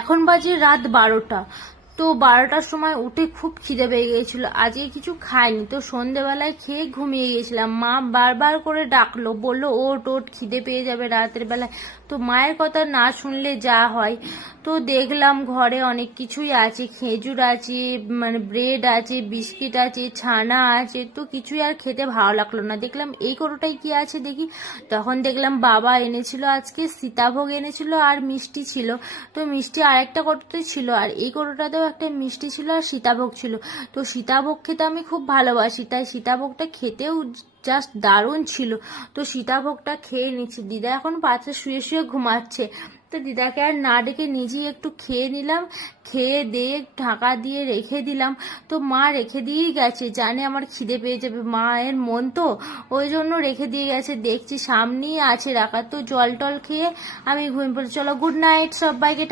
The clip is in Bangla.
এখন বাজে রাত 12টা। তো 12টার সময় উঠে খুব খিদে পেয়ে গিয়েছিল, আজকে কিছু খাইনি, তো সন্ধেবেলায় খেয়ে ঘুমিয়ে গিয়েছিলাম। মা বারবার করে ডাকলো, বললো ওঠ ওঠ, খিদে পেয়ে যাবে রাতের বেলায়। তো মায়ের কথা না শুনলে যা হয়। তো দেখলাম ঘরে অনেক কিছুই আছে, খেজুর আছে, মানে ব্রেড আছে, বিস্কিট আছে, ছানা আছে, তো কিছুই আর খেতে ভালো লাগলো না। দেখলাম এই কোটোটাই কি আছে দেখি, তখন দেখলাম বাবা এনেছিল আজকে সীতাভোগ এনেছিল আর মিষ্টি ছিল। তো মিষ্টি আরেকটা কোটোতে ছিল, আর এই কোটোটাতেও একটা মিষ্টি ছিল আর সীতাভোগ ছিল। তো সীতাভোগ খেতে আমি খুব ভালোবাসি, তাই সীতাভোগটা খেতেও জাস্ট দারুণ ছিল। তো সীতাভোগটা খেয়ে নিচ্ছি। দিদা এখন পাশে শুয়ে শুয়ে ঘুমাচ্ছে, তো দিদাকে আর না ডেকে নিজেই একটু খেয়ে নিলাম। খেয়ে দিয়ে ঢাকা দিয়ে রেখে দিলাম। তো মা রেখে দিয়েই গেছে, জানে আমার খিদে পেয়ে যাবে, মায়ের মন তো, ওই জন্য রেখে দিয়ে গেছে। দেখছি সামনেই আছে রাখা। তো জল টল খেয়ে আমি ঘুমিয়ে পড়ি। চলো, গুড নাইট সবাইকে।